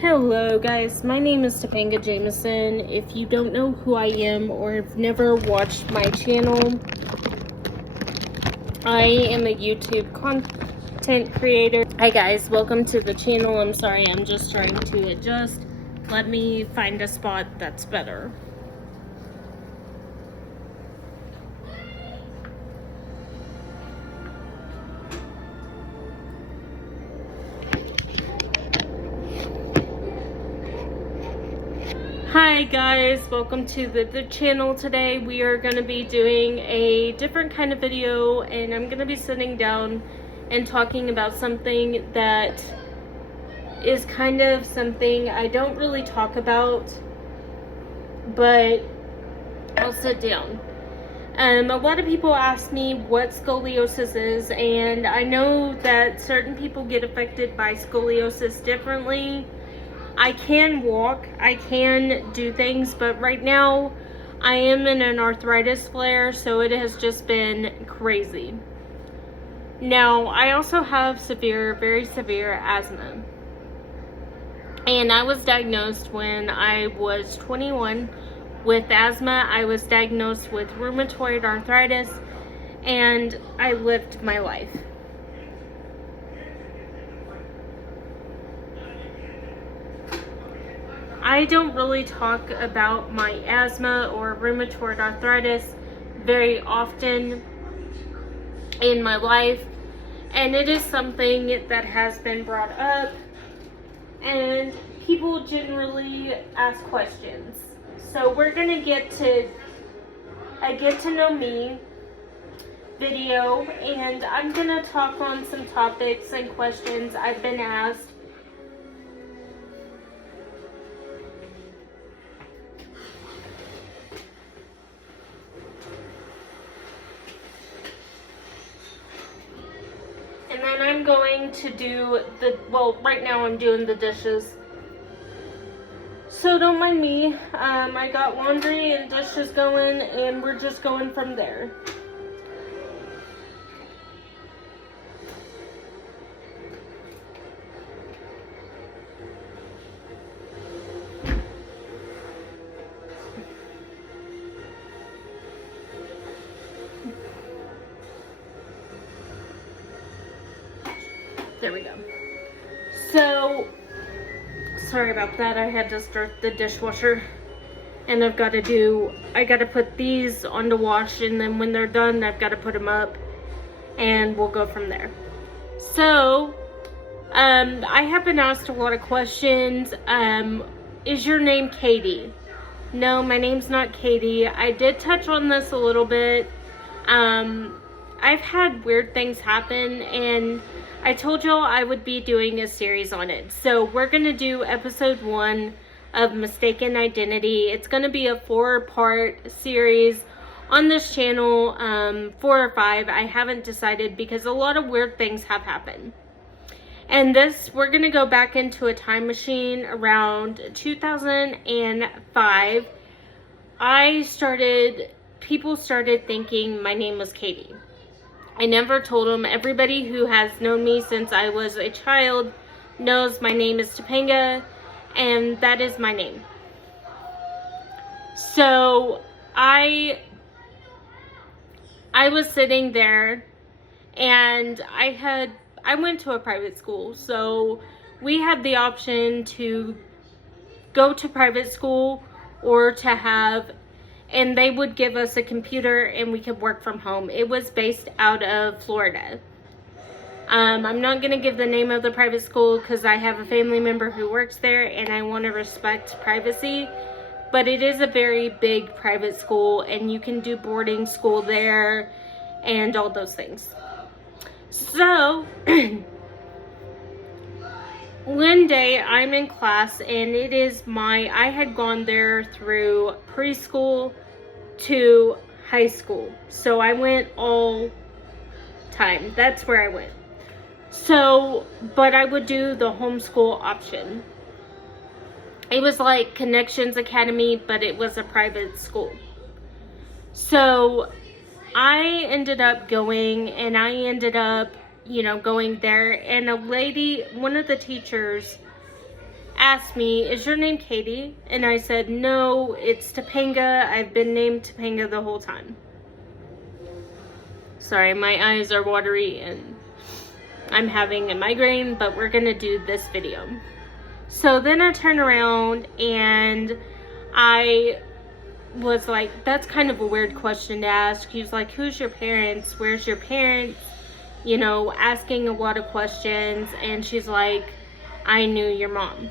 Hello guys, my name is Topanga Jameson. If you don't know who I am or have never watched my channel, I am a YouTube content creator. Hi guys, welcome to the channel. I'm sorry, I'm just trying to adjust. Let me find a spot that's better. Hi guys, welcome to the channel. Today we are going to be doing a different kind of video, and I'm going to be sitting down and talking about something that is kind of something I don't really talk about, but I'll sit down. A lot of people ask me what scoliosis is, and I know that certain people get affected by scoliosis differently. I can walk, I can do things, but right now I am in an arthritis flare, so it has just been crazy. Now, I also have severe, very severe asthma. And I was diagnosed when I was 21 with asthma. I was diagnosed with rheumatoid arthritis, and I lived my life. I don't really talk about my asthma or rheumatoid arthritis very often in my life, and it is something that has been brought up, and people generally ask questions. So we're gonna get to a get to know me video, and I'm gonna talk on some topics and questions I've been asked. And then I'm going to do right now I'm doing the dishes. So don't mind me. I got laundry and dishes going, and we're just going from there. There we go. So, sorry about that. I had to start the dishwasher, and I got to put these on the wash, and then when they're done, I've got to put them up, and we'll go from there. So, I have been asked a lot of questions. Is your name Katie? No, my name's not Katie. I did touch on this a little bit. I've had weird things happen, and I told y'all I would be doing a series on it. So we're going to do episode 1 of Mistaken Identity. It's going to be a 4-part series on this channel, 4 or 5. I haven't decided because a lot of weird things have happened. And we're going to go back into a time machine around 2005. People started thinking my name was Katie. I never told them. Everybody who has known me since I was a child knows my name is Topanga, and that is my name. So I was sitting there, and I went to a private school, so we had the option to go to private school or to have, and they would give us a computer and we could work from home. It was based out of Florida. I'm not going to give the name of the private school because I have a family member who works there and I want to respect privacy. But it is a very big private school, and you can do boarding school there and all those things. So, one day I'm in class, and I had gone there through preschool to high school. So I went all time. That's where I went. So, but I would do the homeschool option. It was like Connections Academy, but it was a private school. So I ended up going, and I ended up, going there, and one of the teachers asked me, "Is your name Katie?" And I said, "No, it's Topanga. I've been named Topanga the whole time." Sorry, my eyes are watery and I'm having a migraine, but we're gonna do this video. So then I turn around and I was like, that's kind of a weird question to ask. He was like, "Who's your parents? Where's your parents?" You know, asking a lot of questions. And she's like, "I knew your mom."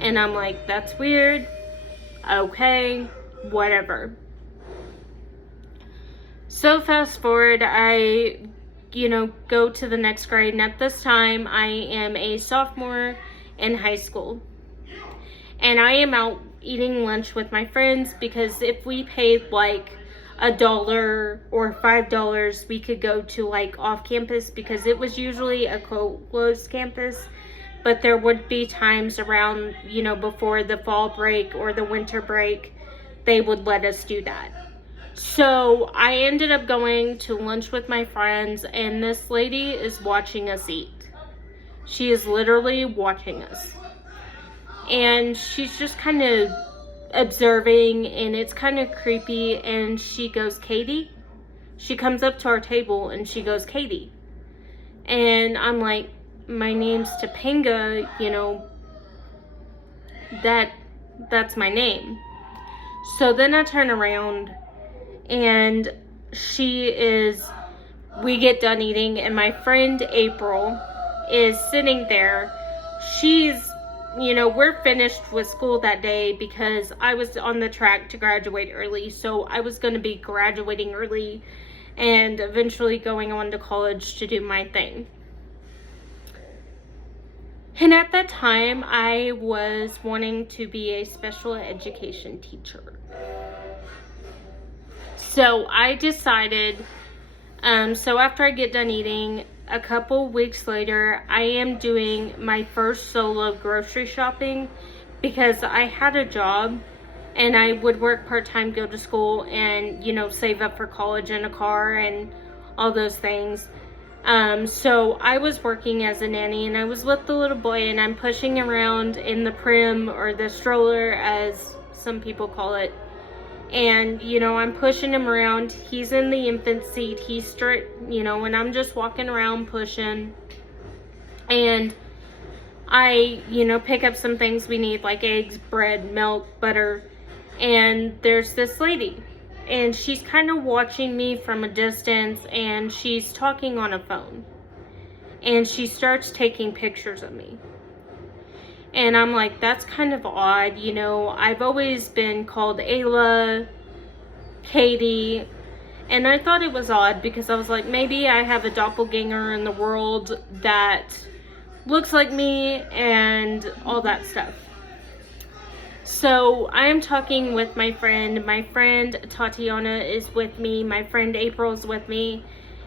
And I'm like, that's weird. Okay, whatever. So fast forward, I, go to the next grade. And at this time, I am a sophomore in high school. And I am out eating lunch with my friends because if we paid like $1 or $5, we could go to like off campus because it was usually a closed campus. But there would be times around, before the fall break or the winter break, they would let us do that. So I ended up going to lunch with my friends, and this lady is watching us eat. She is literally watching us. And she's just kind of observing, and it's kind of creepy, and she goes, "Katie?" She comes up to our table, and she goes, "Katie." And I'm like, "My name's Topanga, that's my name." So then I turn around and we get done eating and my friend April is sitting there. She's, we're finished with school that day because I was on the track to graduate early. So I was going to be graduating early and eventually going on to college to do my thing. And at that time, I was wanting to be a special education teacher. So I decided, so after I get done eating, a couple weeks later, I am doing my first solo grocery shopping because I had a job and I would work part-time, go to school, and, save up for college and a car and all those things. So I was working as a nanny and I was with the little boy and I'm pushing around in the prim or the stroller as some people call it. And, I'm pushing him around. He's in the infant seat. He's straight, and I'm just walking around pushing. And I, pick up some things we need like eggs, bread, milk, butter. And there's this lady. And she's kind of watching me from a distance and she's talking on a phone. And she starts taking pictures of me. And I'm like, that's kind of odd, I've always been called Ayla, Katie. And I thought it was odd because I was like, maybe I have a doppelganger in the world that looks like me and all that stuff. So I am talking with my friend. My friend Tatiana is with me. My friend April's with me.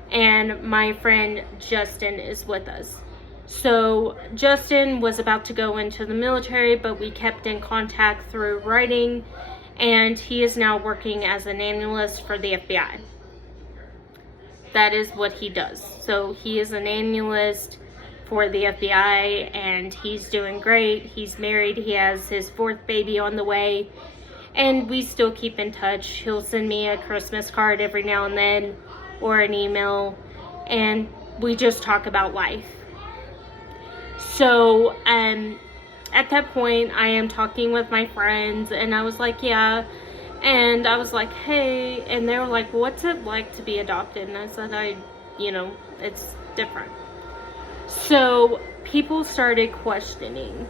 And my friend Justin is with us. So Justin was about to go into the military, but we kept in contact through writing. And he is now working as an analyst for the FBI. That is what he does. So he is an analyst for the FBI and he's doing great. He's married. He has his 4th baby on the way. And we still keep in touch. He'll send me a Christmas card every now and then or an email. And we just talk about life. So, at that point, I am talking with my friends and I was like, yeah. And I was like, hey. And they were like, what's it like to be adopted? And I said, it's different. So people started questioning.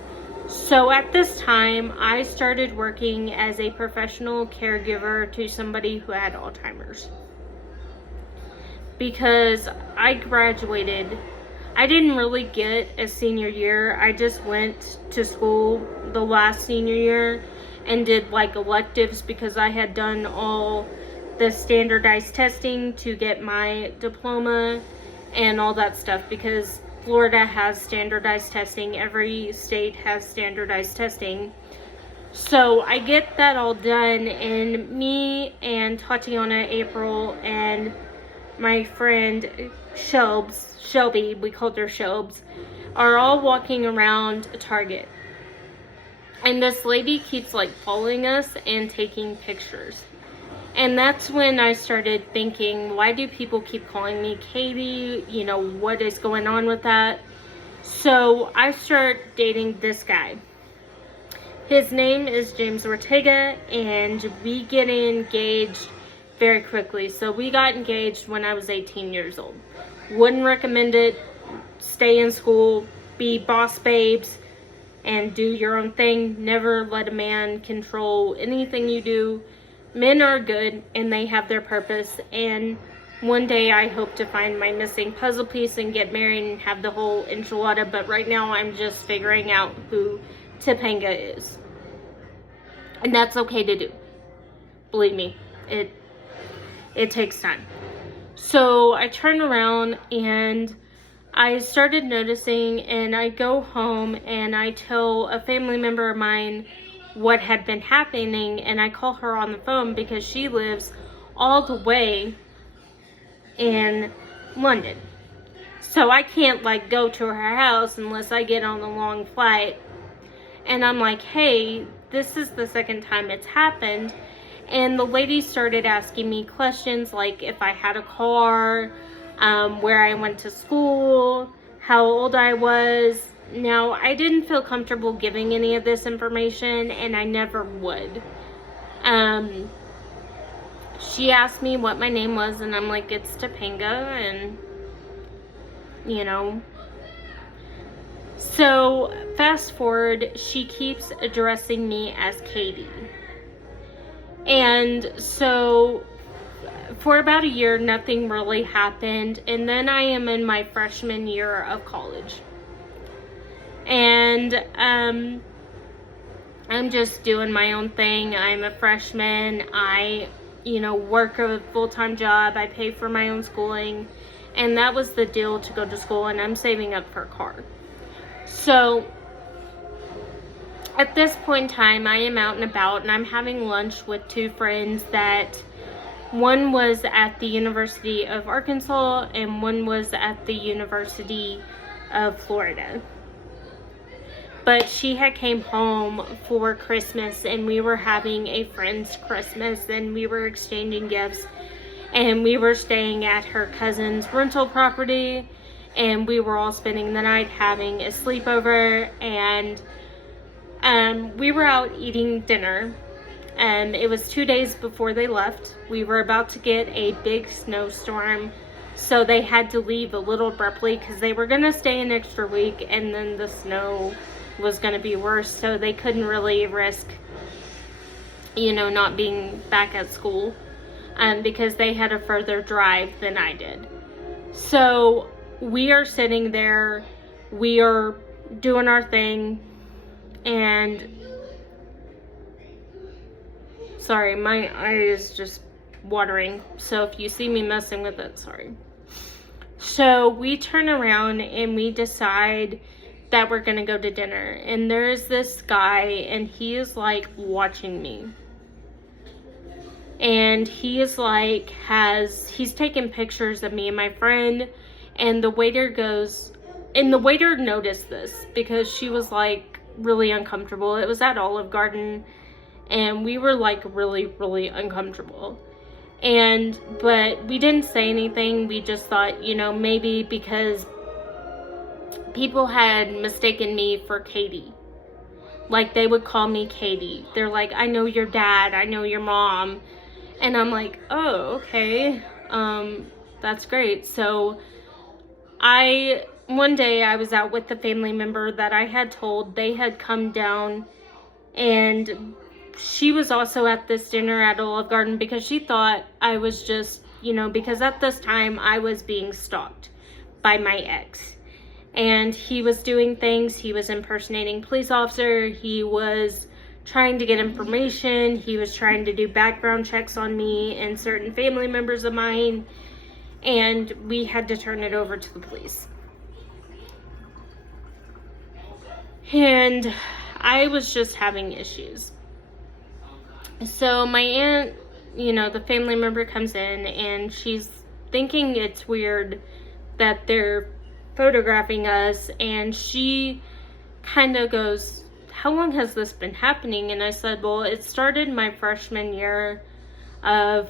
So at this time, I started working as a professional caregiver to somebody who had Alzheimer's. Because I graduated, I didn't really get a senior year. I just went to school the last senior year and did like electives because I had done all the standardized testing to get my diploma and all that stuff because Florida has standardized testing. Every state has standardized testing. So I get that all done, and me and Tatiana, April, and my friend Shelby, we called her Shelbs, are all walking around Target. And this lady keeps like following us and taking pictures. And that's when I started thinking, why do people keep calling me Katie? You know, what is going on with that? So I start dating this guy. His name is James Ortega, and we get engaged very quickly. So we got engaged when I was 18 years old. Wouldn't recommend it. Stay in school, be boss babes, and do your own thing. Never let a man control anything you do. Men are good and they have their purpose, and one day I hope to find my missing puzzle piece and get married and have the whole enchilada, but right now I'm just figuring out who Topanga is. And that's okay to do. Believe me, it takes time. So I turn around and I started noticing, and I go home and I tell a family member of mine what had been happening, and I call her on the phone because she lives all the way in London. So I can't like go to her house unless I get on a long flight. And I'm like, hey, this is the second time it's happened. And the lady started asking me questions like if I had a car, where I went to school, how old I was. Now, I didn't feel comfortable giving any of this information, and I never would. She asked me what my name was, and I'm like, it's Topanga, and, you know. So, fast forward, she keeps addressing me as Katie. And so, for about a year, nothing really happened, and then I am in my freshman year of college. And I'm just doing my own thing. I'm a freshman. I, work a full-time job. I pay for my own schooling. And that was the deal to go to school, and I'm saving up for a car. So, at this point in time, I am out and about, and I'm having lunch with two friends that one was at the University of Arkansas, and one was at the University of Florida. But she had came home for Christmas, and we were having a friend's Christmas, and we were exchanging gifts, and we were staying at her cousin's rental property, and we were all spending the night having a sleepover, and we were out eating dinner. It was 2 days before they left. We were about to get a big snowstorm, so they had to leave a little abruptly because they were going to stay an extra week, and then the snow was going to be worse, so they couldn't really risk, not being back at school, because they had a further drive than I did. So we are sitting there, we are doing our thing, and sorry, my eye is just watering, so if you see me messing with it, sorry. So we turn around and we decide that we're gonna go to dinner, and there's this guy, and he is like watching me, and he is like he's taking pictures of me and my friend, and the waiter noticed this because she was like really uncomfortable. It was at Olive Garden, and we were like really, really uncomfortable. But we didn't say anything. We just thought, maybe because people had mistaken me for Katie. Like, they would call me Katie. They're like, I know your dad, I know your mom. And I'm like, oh, okay. That's great. So one day I was out with the family member that I had told. They had come down, and she was also at this dinner at Olive Garden because she thought I was just, because at this time I was being stalked by my ex. And he was doing things. He was impersonating police officer. He was trying to get information. He was trying to do background checks on me and certain family members of mine. And we had to turn it over to the police. And I was just having issues. So my aunt, the family member comes in, and she's thinking it's weird that they're photographing us, and she kind of goes, how long has this been happening? And I said, well, it started my freshman year of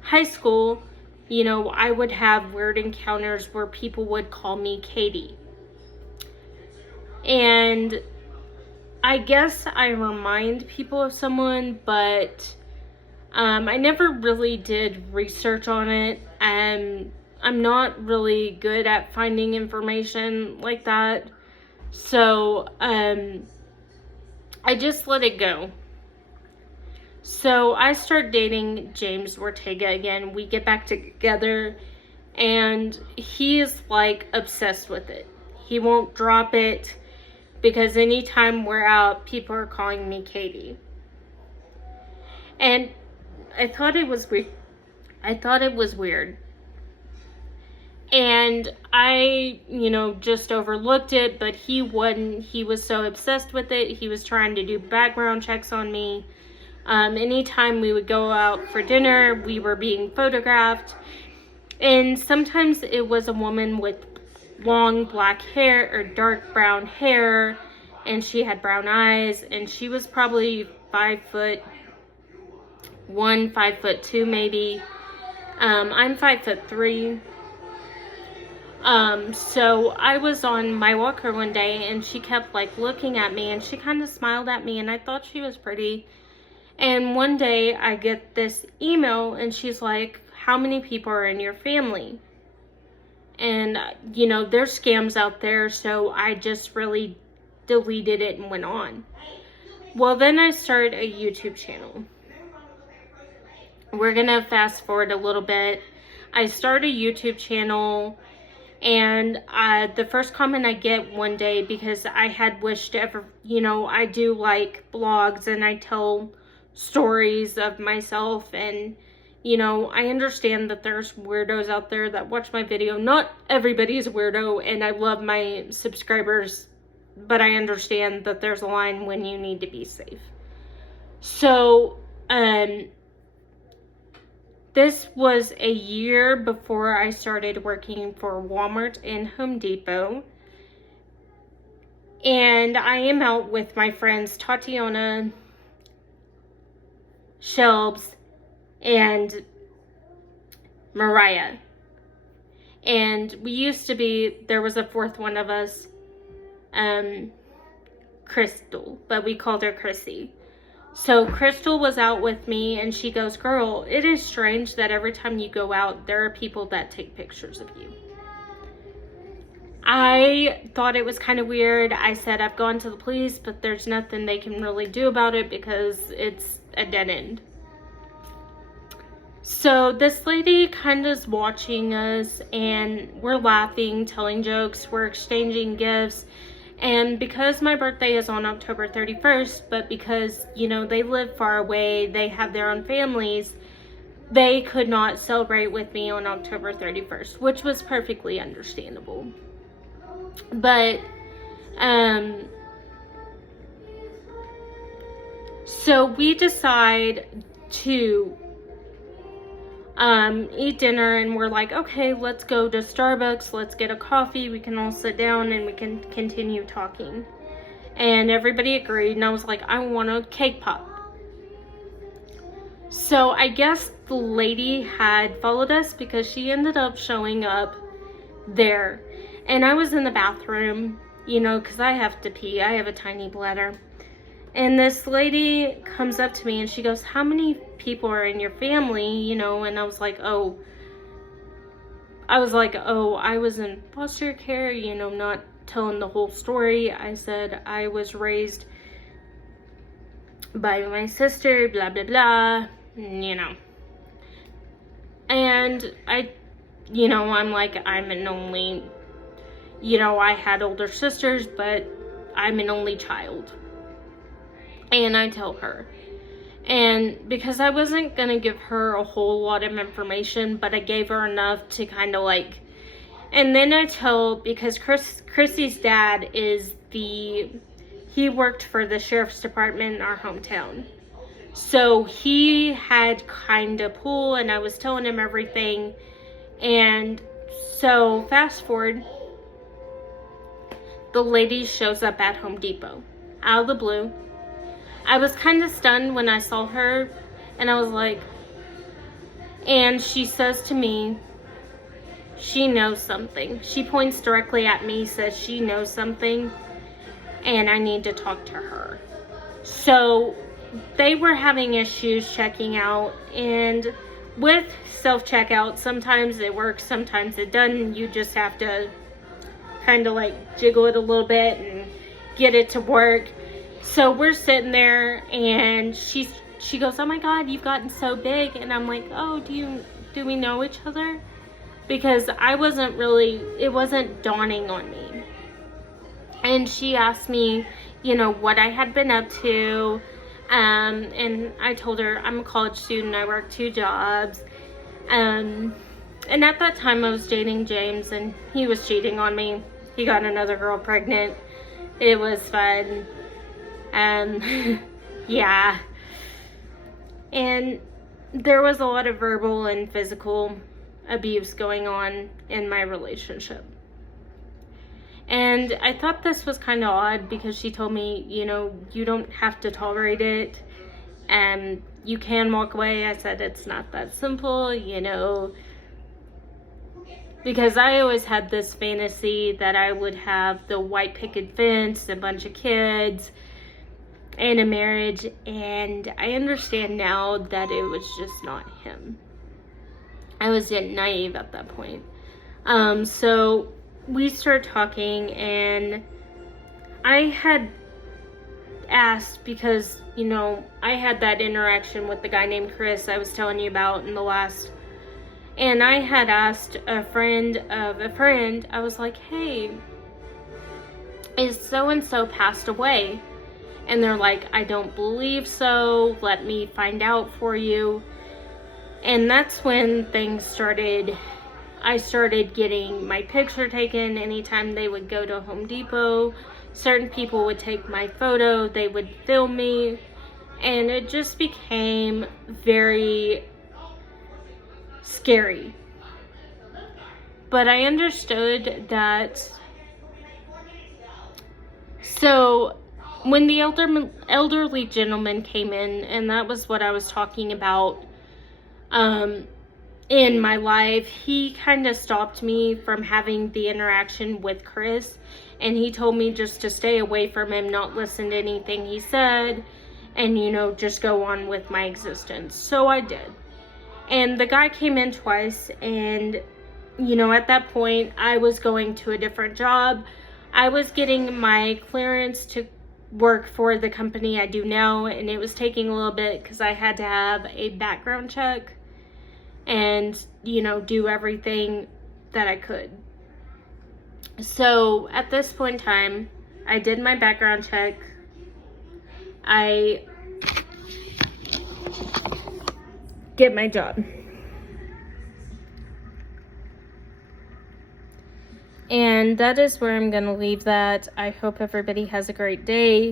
high school. You know, I would have weird encounters where people would call me Katie. And I guess I remind people of someone, but I never really did research on it. I'm not really good at finding information like that. So, I just let it go. So I start dating James Ortega again. We get back together, and he is like obsessed with it. He won't drop it, because anytime we're out, people are calling me Katie. And I thought it was weird. And I, just overlooked it, but he wouldn't. He was so obsessed with it. He was trying to do background checks on me. Anytime we would go out for dinner, we were being photographed. And sometimes it was a woman with long black hair or dark brown hair, and she had brown eyes, and she was probably 5'1", 5'2" maybe. I'm 5'3". So I was on my walker one day, and she kept like looking at me, and she kind of smiled at me, and I thought she was pretty. And one day I get this email, and she's like, how many people are in your family? And, there's scams out there, so I just really deleted it and went on. Well, then I started a YouTube channel. We're gonna fast forward a little bit. I start a YouTube channel, and the first comment I get one day, because I had wished ever, I do like blogs, and I tell stories of myself, and I understand that there's weirdos out there that watch my video. Not everybody's a weirdo, and I love my subscribers, but I understand that there's a line when you need to be safe. So this was a year before I started working for Walmart and Home Depot. And I am out with my friends Tatiana, Shelbs, and Mariah. And we used to be, there was a fourth one of us, Crystal, but we called her Chrissy. So Crystal was out with me, and she goes, girl, it is strange that every time you go out, there are people that take pictures of you. I thought it was kind of weird. I said, I've gone to the police, but there's nothing they can really do about it because it's a dead end. So this lady kind of is watching us, and we're laughing, telling jokes, we're exchanging gifts. And because my birthday is on October 31st, but because, they live far away, they have their own families, they could not celebrate with me on October 31st, which was perfectly understandable. But, so we decide to eat dinner, and we're like, okay, let's go to Starbucks, let's get a coffee, we can all sit down and we can continue talking. And everybody agreed, and I was like, I want a cake pop. So I guess the lady had followed us, because she ended up showing up there. And I was in the bathroom, because I have to pee, I have a tiny bladder. And this lady comes up to me, and she goes, how many people are in your family? And I was like, oh, I was in foster care, not telling the whole story. I said, I was raised by my sister, blah, blah, blah, And I'm like, I'm an only, I had older sisters, but I'm an only child. And I tell her. And because I wasn't going to give her a whole lot of information, but I gave her enough to kind of like, and then I tell, because Chrissy's dad he worked for the sheriff's department in our hometown. So he had kind of pull, and I was telling him everything. And so fast forward, the lady shows up at Home Depot. out of the blue. I was kind of stunned when I saw her, and I was like, and she says to me, she knows something. She points directly at me, says she knows something, and I need to talk to her. So they were having issues checking out, and with self-checkout, sometimes it works, sometimes it doesn't. You just have to kind of like jiggle it a little bit and get it to work. So we're sitting there, and she goes, oh my God, you've gotten so big. And I'm like, oh, do we know each other? Because it wasn't dawning on me. And she asked me, what I had been up to. And I told her I'm a college student. I work 2 jobs. And at that time I was dating James, and he was cheating on me. He got another girl pregnant. It was fun. Yeah. And there was a lot of verbal and physical abuse going on in my relationship. And I thought this was kind of odd, because she told me, you don't have to tolerate it, and you can walk away. I said, it's not that simple, because I always had this fantasy that I would have the white picket fence, a bunch of kids, and a marriage, and I understand now that it was just not him. I was naive at that point. So we started talking, and I had asked, because, I had that interaction with the guy named Chris I was telling you about in the last, and I had asked a friend of a friend, I was like, hey, is so-and-so passed away? And they're like, I don't believe so. Let me find out for you. And that's when things started. I started getting my picture taken anytime they would go to Home Depot. Certain people would take my photo. They would film me. And it just became very scary. But I understood that. So when the elderly gentleman came in, and that was what I was talking about in my life, he kind of stopped me from having the interaction with Chris, and he told me just to stay away from him, not listen to anything he said, and just go on with my existence. So I did. And the guy came in twice, and at that point I was going to a different job. I was getting my clearance to work for the company I do now, and it was taking a little bit because I had to have a background check and do everything that I could. So at this point in time, I did my background check. I get my job. And that is where I'm going to leave that. I hope everybody has a great day.